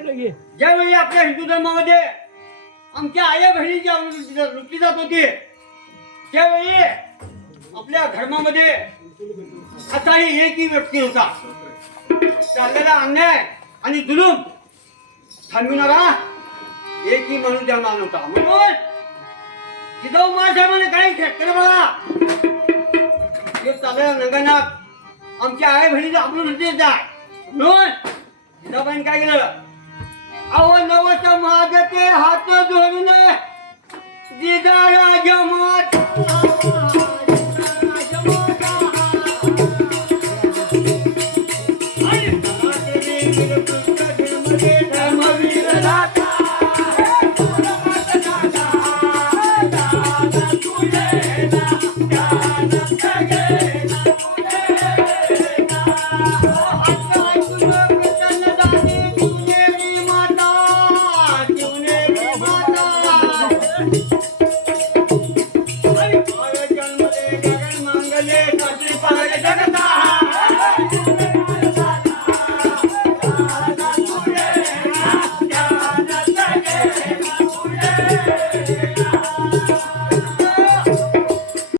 ज्यावेळी आपल्या हिंदू धर्मामध्ये आमच्या आया बहिणीची वृत्ती जात होती त्यावेळी आपल्या धर्मामध्ये असाही एकही व्यक्ती होता चाललेला अन्याय आणि जुलूम थांबविणारा एकही माणूस जन्माला नव्हता. म्हणून जिजाऊ महासाहेबांनी काही केलं बघा हे चाललेला नंगनाथ आमच्या आई बहिणीचं आपण होते म्हणून जिजाबाईंनी काय केलं अहो नवस मागते हात धरून जिजा राजमात